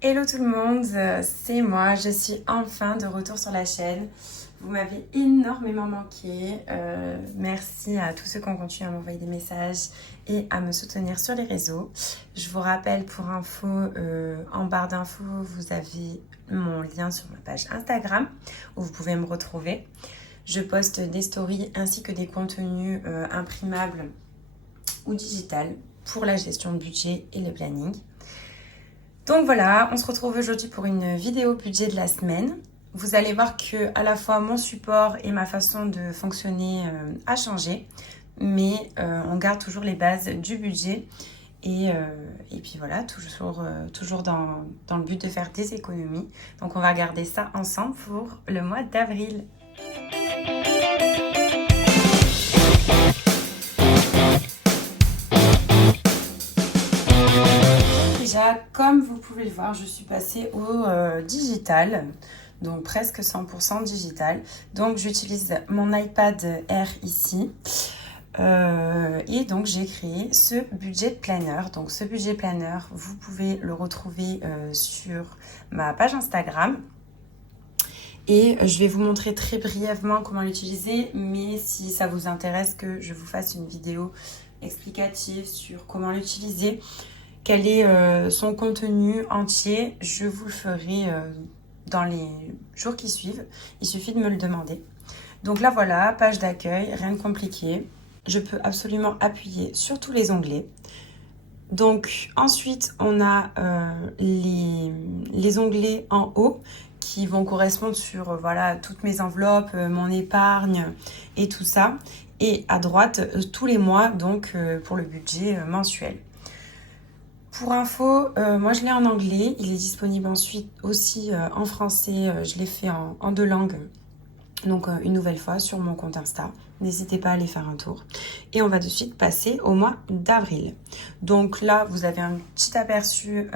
Hello tout le monde, c'est moi, je suis enfin de retour sur la chaîne. Vous m'avez énormément manqué. Merci à tous ceux qui ont continué à m'envoyer des messages et à me soutenir sur les réseaux. Je vous rappelle pour info, en barre d'infos, vous avez mon lien sur ma page Instagram où vous pouvez me retrouver. Je poste des stories ainsi que des contenus imprimables ou digital pour la gestion de budget et le planning. Donc voilà, on se retrouve aujourd'hui pour une vidéo budget de la semaine. Vous allez voir que à la fois mon support et ma façon de fonctionner a changé, mais on garde toujours les bases du budget et puis voilà, toujours dans le but de faire des économies. Donc on va regarder ça ensemble pour le mois d'avril. Déjà, comme vous pouvez le voir, je suis passée au digital, donc presque 100% digital. Donc j'utilise mon iPad Air ici. Et donc j'ai créé ce budget planner. Donc ce budget planner, vous pouvez le retrouver sur ma page Instagram. Et je vais vous montrer très brièvement comment l'utiliser, mais si ça vous intéresse que je vous fasse une vidéo explicative sur comment l'utiliser, quel est son contenu entier, je vous le ferai dans les jours qui suivent. Il suffit de me le demander. Donc là voilà, page d'accueil, rien de compliqué. Je peux absolument appuyer sur tous les onglets. Donc ensuite, on a les onglets en haut qui vont correspondre sur voilà, toutes mes enveloppes, mon épargne et tout ça. Et à droite, tous les mois, donc pour le budget mensuel. Pour info, moi je l'ai en anglais, il est disponible ensuite aussi en français, je l'ai fait en deux langues, donc une nouvelle fois sur mon compte Insta. N'hésitez pas à aller faire un tour. Et on va de suite passer au mois d'avril. Donc là, vous avez un petit aperçu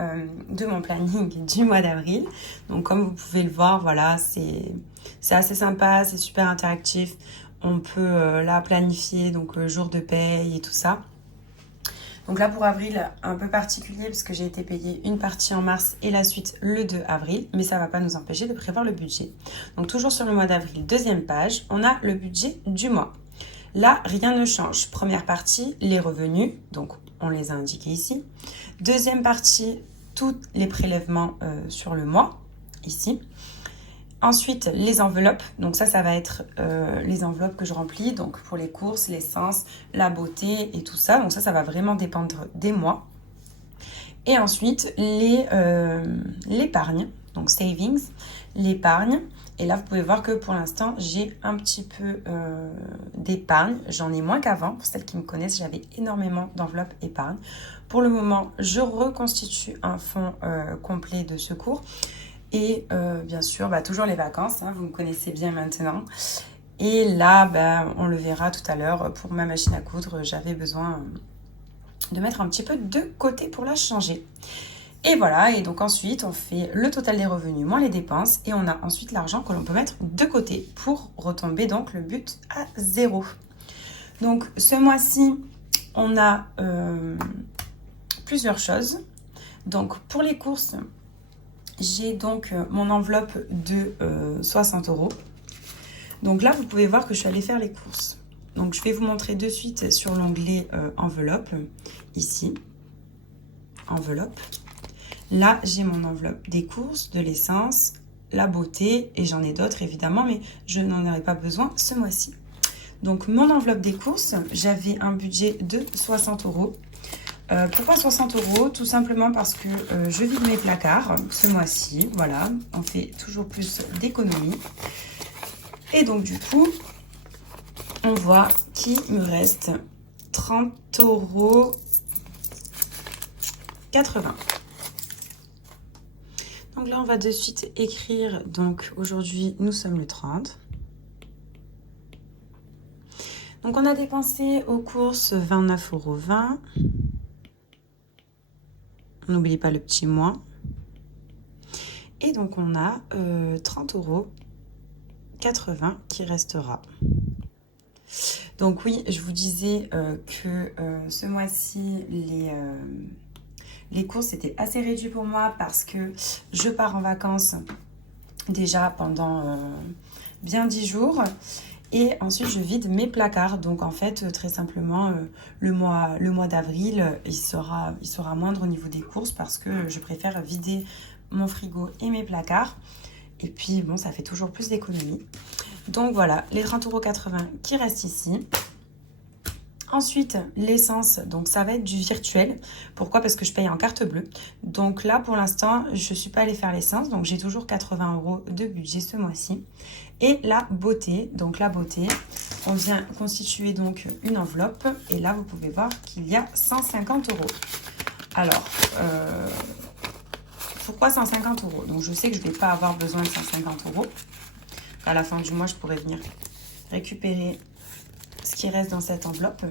de mon planning du mois d'avril. Donc comme vous pouvez le voir, voilà, c'est assez sympa, c'est super interactif. On peut là planifier donc jour de paye et tout ça. Donc là pour avril, un peu particulier parce que j'ai été payée une partie en mars et la suite le 2 avril, mais ça ne va pas nous empêcher de prévoir le budget. Donc toujours sur le mois d'avril, deuxième page, on a le budget du mois. Là, rien ne change. Première partie, les revenus, donc on les a indiqués ici. Deuxième partie, tous les prélèvements sur le mois, ici. Ensuite, les enveloppes. Donc ça va être les enveloppes que je remplis. Donc pour les courses, l'essence, la beauté et tout ça. Donc ça va vraiment dépendre des mois. Et ensuite, l'épargne. Donc savings, l'épargne. Et là, vous pouvez voir que pour l'instant, j'ai un petit peu d'épargne. J'en ai moins qu'avant. Pour celles qui me connaissent, j'avais énormément d'enveloppes épargne. Pour le moment, je reconstitue un fonds complet de secours. Et bien sûr, toujours les vacances, hein, vous me connaissez bien maintenant. Et là, on le verra tout à l'heure, pour ma machine à coudre, j'avais besoin de mettre un petit peu de côté pour la changer. Et voilà, et donc ensuite, on fait le total des revenus moins les dépenses. Et on a ensuite l'argent que l'on peut mettre de côté pour retomber donc le but à 0. Donc ce mois-ci, on a plusieurs choses. Donc pour les courses, j'ai donc mon enveloppe de 60 €. Donc là, vous pouvez voir que je suis allée faire les courses. Donc je vais vous montrer de suite sur l'onglet enveloppe, ici, enveloppe. Là, j'ai mon enveloppe des courses, de l'essence, la beauté, et j'en ai d'autres évidemment, mais je n'en aurai pas besoin ce mois-ci. Donc mon enveloppe des courses, j'avais un budget de 60 €. Pourquoi 60 €? Tout simplement parce que je vide mes placards ce mois-ci. Voilà, on fait toujours plus d'économies. Et donc du coup, on voit qu'il me reste 30,80 €. Donc là, on va de suite écrire. Donc aujourd'hui, nous sommes le 30. Donc on a dépensé aux courses 29,20 €. On n'oublie pas le petit moins. Et donc, on a 30,80 € qui restera. Donc oui, je vous disais que ce mois-ci, Les courses, c'était assez réduit pour moi parce que je pars en vacances déjà pendant bien 10 jours. Et ensuite, je vide mes placards. Donc, en fait, très simplement, le mois d'avril, il sera moindre au niveau des courses parce que je préfère vider mon frigo et mes placards. Et puis, bon, ça fait toujours plus d'économies. Donc, voilà, les 30,80 € qui restent ici. Ensuite, l'essence, donc ça va être du virtuel. Pourquoi? Parce que je paye en carte bleue. Donc là, pour l'instant, je ne suis pas allée faire l'essence. Donc j'ai toujours 80 € de budget ce mois-ci. Et la beauté, donc la beauté, on vient constituer donc une enveloppe. Et là, vous pouvez voir qu'il y a 150 €. Alors, pourquoi 150 €? Donc je sais que je ne vais pas avoir besoin de 150 €. À la fin du mois, je pourrais venir récupérer ce qui reste dans cette enveloppe.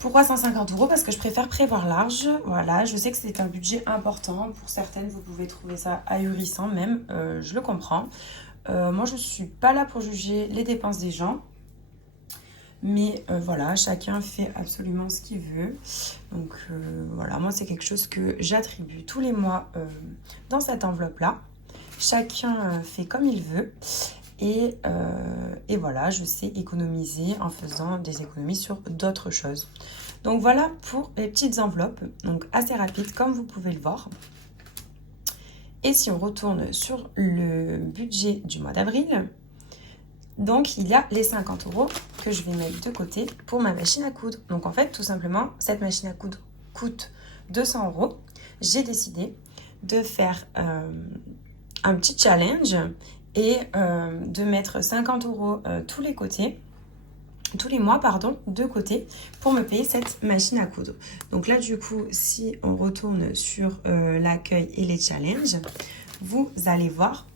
Pourquoi 150 €? Parce que je préfère prévoir large. Voilà, je sais que c'est un budget important. Pour certaines, vous pouvez trouver ça ahurissant même. Je le comprends. Moi, je ne suis pas là pour juger les dépenses des gens. Mais voilà, chacun fait absolument ce qu'il veut. Donc voilà, moi, c'est quelque chose que j'attribue tous les mois dans cette enveloppe-là. Chacun fait comme il veut. Et voilà, je sais économiser en faisant des économies sur d'autres choses. Donc voilà pour les petites enveloppes, donc assez rapides comme vous pouvez le voir. Et si on retourne sur le budget du mois d'avril, donc il y a les 50 € que je vais mettre de côté pour ma machine à coudre. Donc en fait, tout simplement, cette machine à coudre coûte 200 €. J'ai décidé de faire un petit challenge et de mettre 50 € tous les mois, de côté pour me payer cette machine à coudre. Donc là, du coup, si on retourne sur l'accueil et les challenges, vous allez voir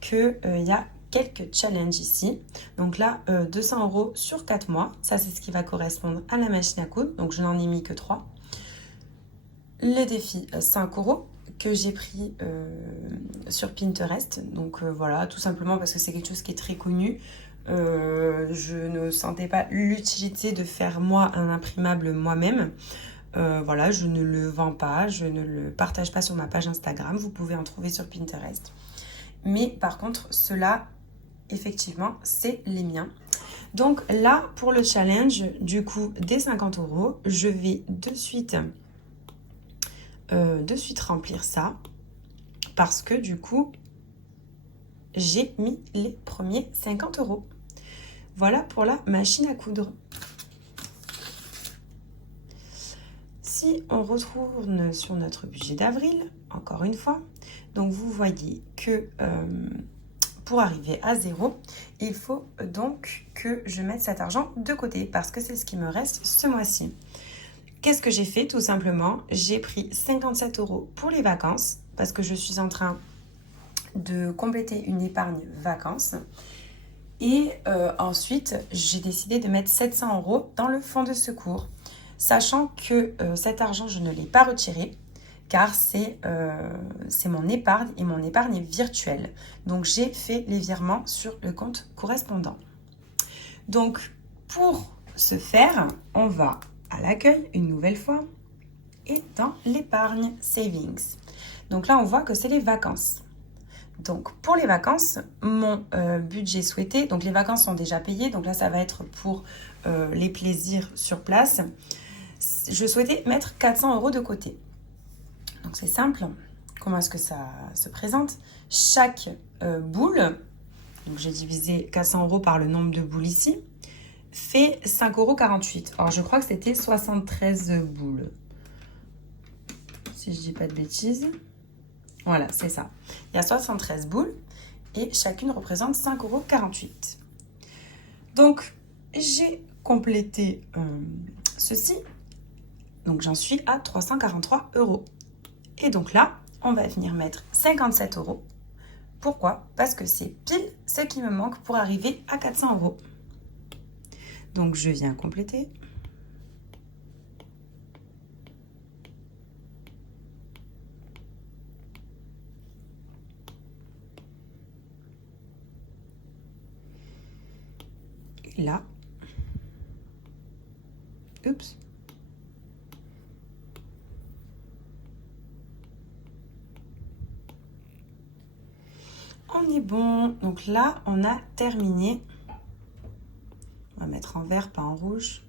qu'il y a quelques challenges ici. Donc là, 200 € sur 4 mois. Ça, c'est ce qui va correspondre à la machine à coudre. Donc, je n'en ai mis que 3. Les défis, 5 € que j'ai pris sur Pinterest. Donc voilà, tout simplement parce que c'est quelque chose qui est très connu. Je ne sentais pas l'utilité de faire moi un imprimable moi-même. Voilà, je ne le vends pas, je ne le partage pas sur ma page Instagram. Vous pouvez en trouver sur Pinterest. Mais par contre, ceux-là, effectivement, c'est les miens. Donc là, pour le challenge, du coup, des 50 €, je vais de suite remplir ça parce que du coup j'ai mis les premiers 50 €. Voilà pour la machine à coudre. Si on retourne sur notre budget d'avril, encore une fois, donc vous voyez que pour arriver à 0, il faut donc que je mette cet argent de côté parce que c'est ce qui me reste ce mois-ci. Qu'est-ce que j'ai fait? Tout simplement, j'ai pris 57 € pour les vacances parce que je suis en train de compléter une épargne vacances. Et ensuite, j'ai décidé de mettre 700 € dans le fonds de secours, sachant que cet argent, je ne l'ai pas retiré car c'est mon épargne et mon épargne est virtuelle. Donc, j'ai fait les virements sur le compte correspondant. Donc, pour ce faire, on va à l'accueil une nouvelle fois et dans l'épargne savings. Donc là, on voit que c'est les vacances. Donc pour les vacances, mon budget souhaité, donc les vacances sont déjà payées, donc là ça va être pour les plaisirs sur place. Je souhaitais mettre 400 € de côté. Donc c'est simple, comment est-ce que ça se présente? Chaque boule, donc j'ai divisé 400 € par le nombre de boules ici, fait 5,48 €. Alors je crois que c'était 73 boules, si je dis pas de bêtises. Voilà, c'est ça. Il y a 73 boules et chacune représente 5,48 €. Donc, j'ai complété ceci. Donc, j'en suis à 343 €. Et donc là, on va venir mettre 57 €. Pourquoi? Parce que c'est pile ce qui me manque pour arriver à 400 €. Donc, je viens compléter. Là, oups, On est bon. Donc là, on a terminé. On va mettre en vert, pas en rouge.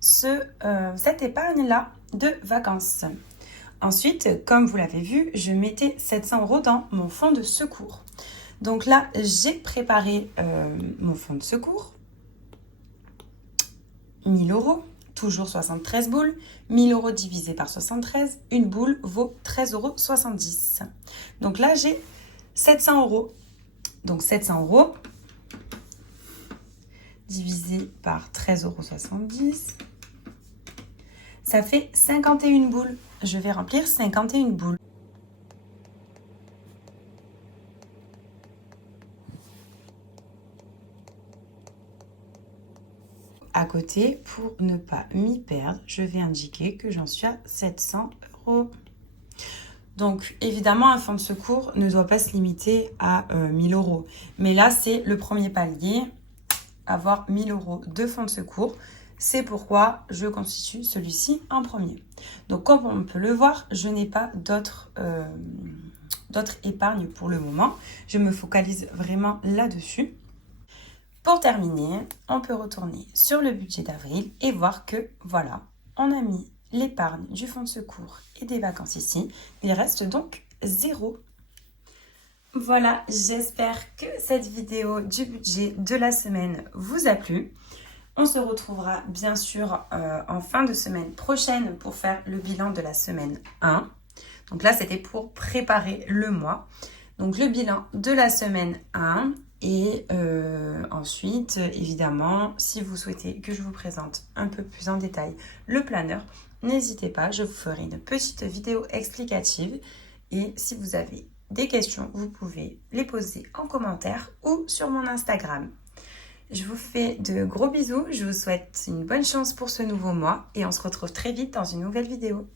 Cette épargne-là de vacances. Ensuite, comme vous l'avez vu, je mettais 700 € dans mon fonds de secours. Donc là, j'ai préparé mon fonds de secours. 1000 €, toujours 73 boules. 1000 € divisé par 73, une boule vaut 13,70 €. Donc là, j'ai 700 €. Donc 700 € divisé par 13,70 €. Ça fait 51 boules. Je vais remplir 51 boules. À côté, pour ne pas m'y perdre, je vais indiquer que j'en suis à 700 €. Donc, évidemment, un fonds de secours ne doit pas se limiter à 1000 €. Mais là, c'est le premier palier, avoir 1000 € de fonds de secours. C'est pourquoi je constitue celui-ci en premier. Donc, comme on peut le voir, je n'ai pas d'autres épargnes pour le moment. Je me focalise vraiment là-dessus. Pour terminer, on peut retourner sur le budget d'avril et voir que, voilà, on a mis l'épargne du fonds de secours et des vacances ici. Il reste donc 0. Voilà, j'espère que cette vidéo du budget de la semaine vous a plu. On se retrouvera bien sûr en fin de semaine prochaine pour faire le bilan de la semaine 1. Donc là, c'était pour préparer le mois. Donc le bilan de la semaine 1 et ensuite, évidemment, si vous souhaitez que je vous présente un peu plus en détail le planeur, n'hésitez pas, je vous ferai une petite vidéo explicative. Et si vous avez des questions, vous pouvez les poser en commentaire ou sur mon Instagram. Je vous fais de gros bisous, je vous souhaite une bonne chance pour ce nouveau mois et on se retrouve très vite dans une nouvelle vidéo.